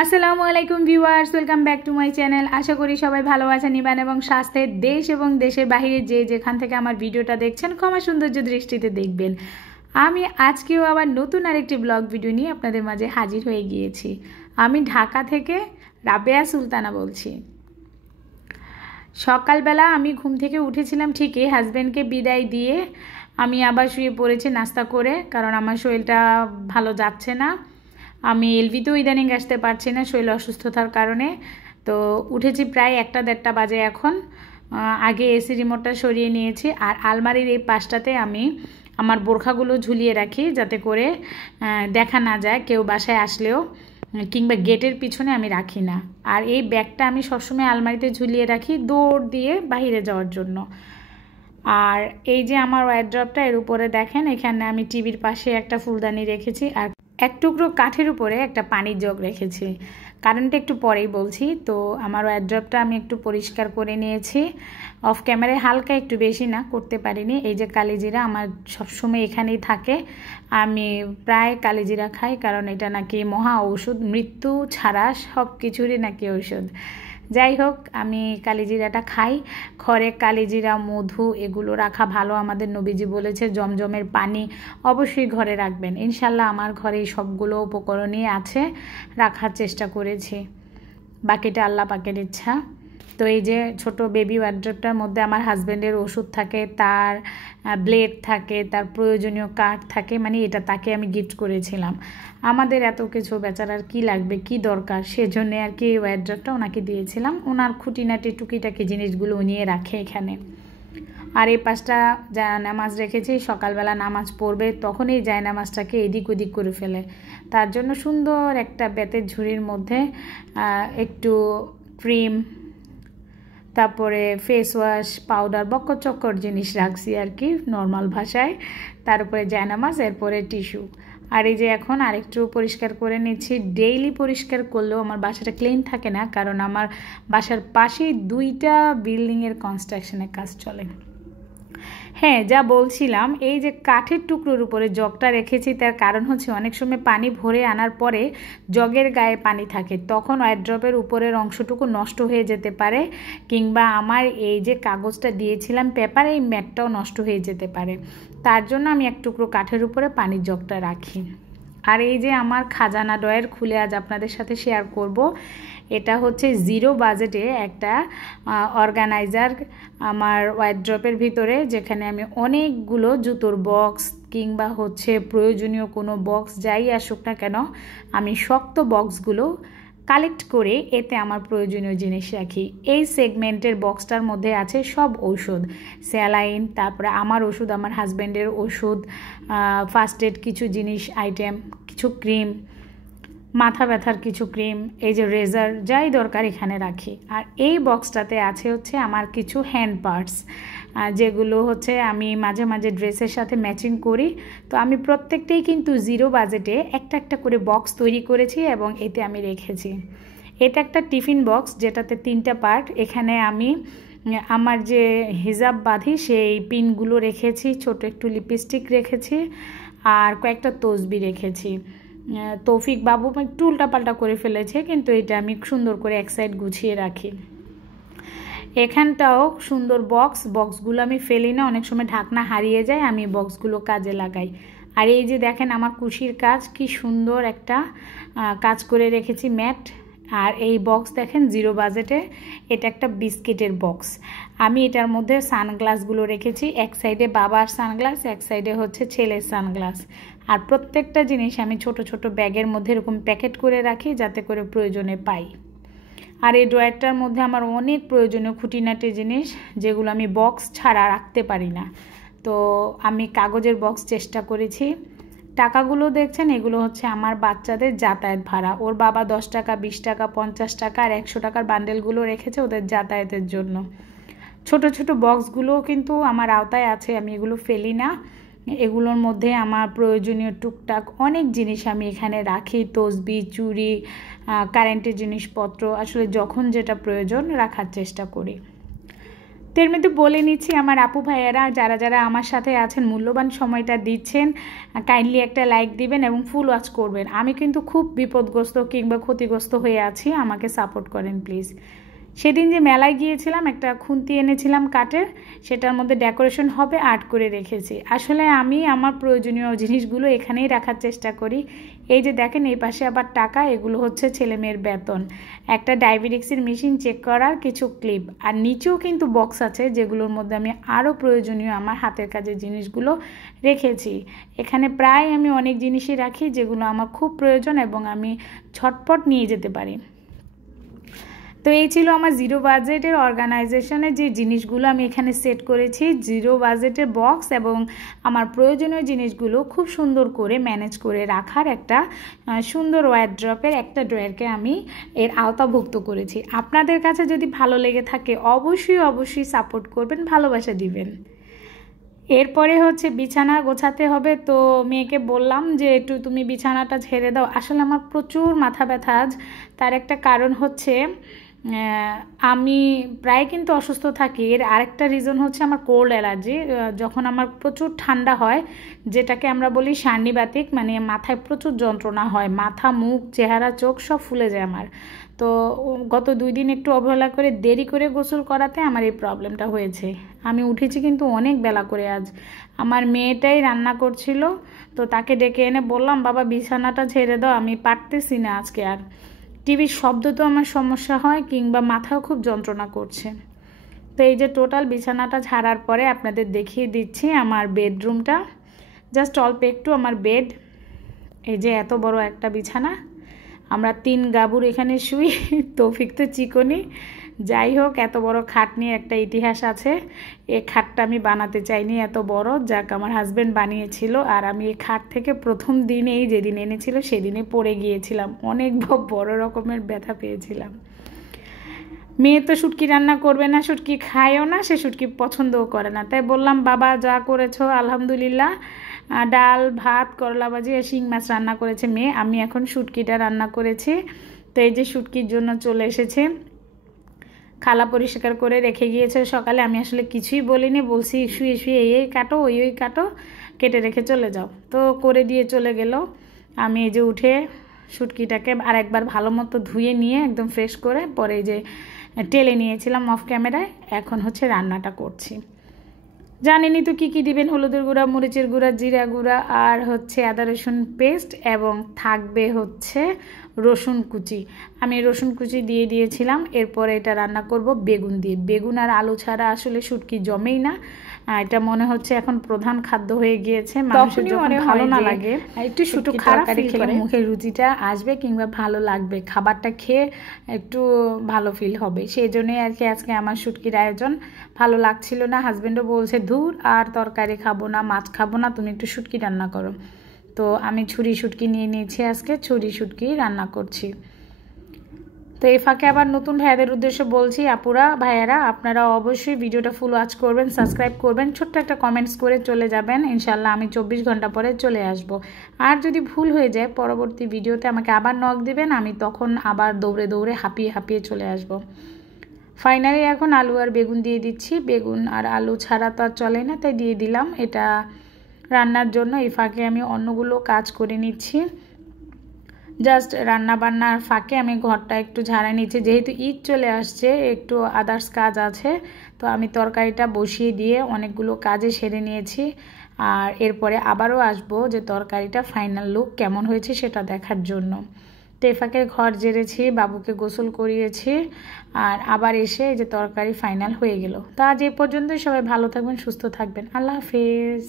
আসসালামু আলাইকুম viewers, welcome back to my channel. আশা করি সবাই ভালো আছেন, নিবান এবং স্বাস্থ্যের। দেশ এবং দেশের বাইরে যে যেখান থেকে আমার ভিডিওটা দেখছেন ক্ষমা সৌন্দর্য দৃষ্টিতে দেখবেন। আমি আজকেও আবার নতুন আরেকটি ব্লগ ভিডিও নিয়ে আপনাদের মাঝে হাজির হয়ে গিয়েছি। আমি ঢাকা থেকে রাবেয়া সুলতানা বলছি। সকালবেলা আমি ঘুম থেকে উঠেছিলাম ঠিকই, হাজব্যান্ডকে বিদায় দিয়ে আমি আবার শুয়ে পড়েছি নাস্তা করে, কারণ আমার শরীরটা ভালো যাচ্ছে না। আমি এলভিতেও ইদানিং আসতে পারছি না শরীর অসুস্থতার কারণে। তো উঠেছি প্রায় 1-1:30 বাজে এখন। আগে এসি রিমোটটা সরিয়ে নিয়েছি, আর আলমারির এই পাশটাতে আমি আমার বোরখাগুলো ঝুলিয়ে রাখি যাতে করে দেখা না যায় কেউ বাসায় আসলেও, কিংবা গেটের পিছনে আমি রাখি না। আর এই ব্যাগটা আমি সবসময় আলমারিতে ঝুলিয়ে রাখি দৌড় দিয়ে বাইরে যাওয়ার জন্য। আর এই যে আমার ওয়ারড্রপটা, এর উপরে দেখেন এখানে আমি টিভির পাশে একটা ফুলদানি রেখেছি, আর এক টুকরো কাঠের উপরে একটা পানির জগ রেখেছি। কারণটা একটু পরেই বলছি। তো আমার ওয়ারড্রপটা আমি একটু পরিষ্কার করে নিয়েছি অফ ক্যামেরায়, হালকা, একটু বেশি না, করতে পারিনি। এই যে কালিজিরা আমার সবসময় এখানেই থাকে। আমি প্রায় কালিজিরা খাই, কারণ এটা নাকি মহা ঔষধ, মৃত্যু ছাড়া সব কিছুরই নাকি ঔষধ। যাই হোক, আমি কালিজিরাটা খাই। ঘরে কালিজিরা, মধু এগুলো রাখা ভালো। আমাদের নবীজি বলেছে জমজমের পানি অবশ্যই ঘরে রাখবেন। ইনশাল্লাহ আমার ঘরে সবগুলো উপকরণই আছে, রাখার চেষ্টা করেছি। বাকিটা আল্লাহ পাকের ইচ্ছা। তো এই যে ছোট বেবি ওয়ারড্রপটার মধ্যে আমার হাজব্যান্ডের ওষুধ থাকে, তার ব্লেড থাকে, তার প্রয়োজনীয় কাঠ থাকে, মানে এটা তাকে আমি গিফট করেছিলাম। আমাদের এত কিছু বেচারার কি লাগবে, কি দরকার, সেজন্য আর কি এই ওয়ারড্রপটা ওনাকে দিয়েছিলাম। ওনার খুঁটিনাটি টুকিটাকি জিনিসগুলো উনিয়ে রাখে এখানে। আর এই পাশটা জায়নামাজ রেখেছি, সকালবেলা নামাজ পড়বে তখন এই জায়নামাজটাকে এদিক ওদিক করে ফেলে। তার জন্য সুন্দর একটা বেতের ঝুড়ির মধ্যে একটু ক্রিম, তারপরে ফেস ওয়াশ, পাউডার, বক্কর জিনিস রাখছি আর কি নর্মাল ভাষায়। তার উপরে জায়নামাজ, এরপরে টিস্যু। আর এই যে এখন আরেকটু পরিষ্কার করে নিচ্ছি। ডেইলি পরিষ্কার করলেও আমার বাসাটা ক্লিন থাকে না, কারণ আমার বাসার পাশেই 2টা বিল্ডিংয়ের কনস্ট্রাকশনের কাজ চলে। হ্যাঁ, যা বলছিলাম, এই যে কাঠের টুকরোর উপরে জগটা রেখেছি, তার কারণ হচ্ছে অনেক সময় পানি ভরে আনার পরে জগের গায়ে পানি থাকে, তখন ওয়ারড্রপের উপরের অংশটুকু নষ্ট হয়ে যেতে পারে, কিংবা আমার এই যে কাগজটা দিয়েছিলাম পেপার, এই ম্যাটটাও নষ্ট হয়ে যেতে পারে। তার জন্য আমি এক টুকরো কাঠের উপরে পানির জগটা রাখি। আর এই যে আমার খাজানা ড্রয়ার খুলে আজ আপনাদের সাথে শেয়ার করব। এটা হচ্ছে 0 বাজেটে একটা অর্গানাইজার আমার ওয়ারড্রপের ভিতরে, যেখানে আমি অনেকগুলো জুতোর বক্স কিংবা হচ্ছে প্রয়োজনীয় কোনো বক্স যাই আসুক না কেন, আমি শক্ত বক্সগুলো কালেক্ট করে এতে আমার প্রয়োজনীয় জিনিস রাখি। এই সেগমেন্টের বক্সটার মধ্যে আছে সব ঔষধ, স্যালাইন, তারপরে আমার ওষুধ, আমার হাজব্যান্ডের ওষুধ, ফার্স্ট এড কিছু জিনিস আইটেম, কিছু ক্রিম, মাথা ব্যথার কিছু ক্রিম, এই যে রেজার, যাই দরকার এখানে রাখি। আর এই বক্সটাতে আছে হচ্ছে আমার কিছু হ্যান্ড পার্টস, যেগুলো হচ্ছে আমি মাঝে মাঝে ড্রেসের সাথে ম্যাচিং করি। তো আমি প্রত্যেকটাই কিন্তু 0 বাজেটে একটা একটা করে বক্স তৈরি করেছি এবং এতে আমি রেখেছি। এটা একটা টিফিন বক্স যেটাতে 3টা পার্ট। এখানে আমি আমার যে হিজাব বাঁধি সেই পিনগুলো রেখেছি, ছোট একটু লিপস্টিক রেখেছি, আর কয়েকটা তসবি রেখেছি। তৌফিক বাবু একটু উল্টাপাল্টা করে ফেলেছে, কিন্তু এটা আমি সুন্দর করে এক সাইড গুছিয়ে রাখি। এখানটাও সুন্দর বক্সগুলো আমি ফেলি না, অনেক সময় ঢাকনা হারিয়ে যায়, আমি বক্সগুলো কাজে লাগাই। আর এই যে দেখেন আমার কুশির কাজ, কি সুন্দর একটা কাজ করে রেখেছি ম্যাট। আর এই বক্স দেখেন 0 বাজেটে, এটা একটা বিস্কিটের বক্স। আমি এটার মধ্যে সানগ্লাসগুলো রেখেছি, এক সাইডে বাবার সানগ্লাস, এক সাইডে হচ্ছে ছেলের সানগ্লাস। আর প্রত্যেকটা জিনিস আমি ছোট ছোট ব্যাগের মধ্যে এরকম প্যাকেট করে রাখি যাতে করে প্রয়োজনে পাই। আর এই ড্রয়ারটার মধ্যে আমার অনেক প্রয়োজনীয় খুঁটিনাটি জিনিস, যেগুলো আমি বক্স ছাড়া রাখতে পারি না। তো আমি কাগজের বক্স চেষ্টা করেছি। টাকাগুলো দেখছেন, এগুলো হচ্ছে আমার বাচ্চাদের যাতায়াত ভাড়া। ওর বাবা 10 টাকা, 20 টাকা, 50 টাকা আর 100 টাকার বান্ডেলগুলো রেখেছে ওদের যাতায়াতের জন্য। ছোট ছোট বক্সগুলো কিন্তু আমার আওতায় আছে, আমি এগুলো ফেলি না। এগুলোর মধ্যে আমার প্রয়োজনীয় টুকটাক অনেক জিনিস আমি এখানে রাখি, তসবি, চুড়ি, কারেন্টের জিনিসপত্র, আসলে যখন যেটা প্রয়োজন রাখার চেষ্টা করি। তো তো এর মধ্যে বলে নিচ্ছি আমার আপু ভাইয়েরা যারা যারা আমার সাথে আছেন, মূল্যবান সময়টা দিচ্ছেন, কাইন্ডলি একটা লাইক দিবেন এবং ফুল ওয়াচ করবেন। আমি কিন্তু খুব বিপদগ্রস্ত কিংবা ক্ষতিগ্রস্ত হয়ে আছি, আমাকে সাপোর্ট করেন প্লিজ। সেদিন যে মেলায় গিয়েছিলাম একটা খুন্তি এনেছিলাম কাঠের, সেটার মধ্যে ডেকোরেশন হবে আর্ট করে রেখেছি। আসলে আমি আমার প্রয়োজনীয় জিনিসগুলো এখানেই রাখার চেষ্টা করি। এই যে দেখেন এই পাশে আবার টাকা, এগুলো হচ্ছে ছেলেমেয়ের বেতন, একটা ডায়াবেটিক্সের মেশিন চেক করার কিছু ক্লিপ, আর নিচেও কিন্তু বক্স আছে যেগুলোর মধ্যে আমি আরও প্রয়োজনীয় আমার হাতের কাজের জিনিসগুলো রেখেছি। এখানে প্রায় আমি অনেক জিনিসই রাখি যেগুলো আমার খুব প্রয়োজন এবং আমি ঝটপট নিয়ে যেতে পারি। তো এই ছিল আমার জিরো বাজেটের অর্গানাইজেশনের যে জিনিসগুলো আমি এখানে সেট করেছি। জিরো বাজেটের বক্স এবং আমার প্রয়োজনীয় জিনিসগুলো খুব সুন্দর করে ম্যানেজ করে রাখার একটা সুন্দর ওয়ারড্রপের একটা ড্রয়ারকে আমি এর আওতাভুক্ত করেছি। আপনাদের কাছে যদি ভালো লেগে থাকে অবশ্যই সাপোর্ট করবেন, ভালোবাসা দিবেন। এরপরে হচ্ছে বিছানা গোছাতে হবে। তো মেয়েকে বললাম যে একটু তুমি বিছানাটা ঝেড়ে দাও। আসলে আমার প্রচুর মাথা ব্যথা আজ। তার একটা কারণ হচ্ছে আমি প্রায় কিন্তু অসুস্থ থাকি। এর আরেকটা রিজন হচ্ছে আমার কোল্ড অ্যালার্জি। যখন আমার প্রচুর ঠান্ডা হয়, যেটাকে আমরা বলি সান্নিবাতিক, মানে মাথায় প্রচুর যন্ত্রণা হয়, মাথা মুখ চেহারা চোখ সব ফুলে যায় আমার। তো গত 2 দিন একটু অবহেলা করে দেরি করে গোসল করাতে আমার এই প্রবলেমটা হয়েছে। আমি উঠেছি কিন্তু অনেক বেলা করে আজ। আমার মেয়েটাই রান্না করছিল, তো তাকে ডেকে এনে বললাম বাবা বিছানাটা ঝেড়ে দাও, আমি পারতেছি না আজকে আর। টিভির শব্দ তো আমার সমস্যা হয় কিংবা মাথাও খুব যন্ত্রণা করছে। তো এই যে টোটাল বিছানাটা ঝাড়ার পরে আপনাদের দেখিয়ে দিচ্ছি আমার বেডরুমটা। জাস্ট অল্প একটু আমার বেড, এই যে এত বড় একটা বিছানা, আমরা 3 গাবুর এখানে শুই। তৌফিক তো চিকনি, যাই হোক এত বড় খাট নিয়ে একটা ইতিহাস আছে। এই খাটটা আমি বানাতে চাইনি এত বড়, যাক আমার হাজব্যান্ড বানিয়েছিল। আর আমি এই খাট থেকে প্রথম দিনেই যেদিন এনেছিল সেদিনে পড়ে গিয়েছিলাম, অনেক বড় রকমের ব্যথা পেয়েছিলাম। মেয়ে তো শুটকি রান্না করবে না, শুটকি খায়ও না, সে শুটকি পছন্দও করে না। তাই বললাম বাবা যা করেছো আলহামদুলিল্লাহ, ডাল ভাত করলা ভাজি আর শিং মাছ রান্না করেছে মেয়ে, আমি এখন শুটকিটা রান্না করেছি। তো এই যে শুটকির জন্য চলে এসেছে, খালা পরিষ্কার করে রেখে গিয়েছে সকালে। আমি আসলে কিছুই বলিনি, বলছি শুয়ে শুয়ে এই কাটো ওই কাটো, কেটে রেখে চলে যাও। তো করে দিয়ে চলে গেল। আমি এই যে উঠে শুটকিটাকে আরেকবার ভালো মতো ধুয়ে নিয়ে একদম ফ্রেশ করে পরে যে টেলে নিয়েছিলাম অফ ক্যামেরায়, এখন হচ্ছে রান্নাটা করছি। জানেনই তো কী দিবেন, হলুদের গুঁড়া, মরিচের গুঁড়া, জিরা গুঁড়া আর হচ্ছে আদা রসুন পেস্ট, এবং থাকবে হচ্ছে রসুন কুচি। আমি রসুন কুচি দিয়ে দিয়েছিলাম। এরপরে এটা রান্না করব বেগুন দিয়ে। বেগুন আর আলু ছাড়া আসলে শুটকি জমেই না। এটা মনে হচ্ছে এখন প্রধান খাদ্য হয়ে গিয়েছে। মানুষের যখন ভালো না লাগে একটু শুটু তরকারি খেলে মুখে রুচিটা আসবে কিংবা ভালো লাগবে, খাবারটা খেয়ে একটু ভালো ফিল হবে। সেই জন্যই আর কি আজকে আমার শুটকির আয়োজন। ভালো লাগছিল না, হাজব্যান্ডও বলছে ধুর আর তরকারি খাবো না, মাছ খাবো না, তুমি একটু শুটকি রান্না করো। তো আমি ছুরি শুটকি নিয়ে নিয়েছি, আজকে ছুরি শুটকি রান্না করছি। তো এই ফাঁকে আবার নতুন ভাইয়াদের উদ্দেশ্যে বলছি, আপুরা ভাইয়ারা আপনারা অবশ্যই ভিডিওটা ফুল ওয়াচ করবেন, সাবস্ক্রাইব করবেন, ছোট্ট একটা কমেন্টস করে চলে যাবেন। ইনশাল্লাহ আমি 24 ঘন্টা পরে চলে আসব। আর যদি ভুল হয়ে যায় পরবর্তী ভিডিওতে আমাকে আবার নক দিবেন, আমি তখন আবার দৌড়ে দৌড়ে হাঁপিয়ে চলে আসব। ফাইনালি এখন আলু আর বেগুন দিয়ে দিচ্ছি। বেগুন আর আলু ছাড়া তো আর চলে না, তাই দিয়ে দিলাম এটা রান্নার জন্য। এই ফাঁকে আমি অন্যগুলো কাজ করে নিচ্ছি। জাস্ট রান্না বান্নার ফাঁকে আমি ঘরটা একটু ঝাড়া নিচ্ছি, যেহেতু ঈদ চলে আসছে একটু আদার্স কাজ আছে। তো আমি তরকারিটা বসিয়ে দিয়ে অনেকগুলো কাজে সেরে নিয়েছি। আর এরপরে আবারও আসবো যে তরকারিটা ফাইনাল লুক কেমন হয়েছে সেটা দেখার জন্য। তো এই ফাঁকে ঘর ঝেড়েছি, বাবুকে গোসল করিয়েছি, আর আবার এসে যে তরকারি ফাইনাল হয়ে গেল। তা আজ এই পর্যন্তই। সবাই ভালো থাকবেন, সুস্থ থাকবেন। আল্লাহ হাফেজ।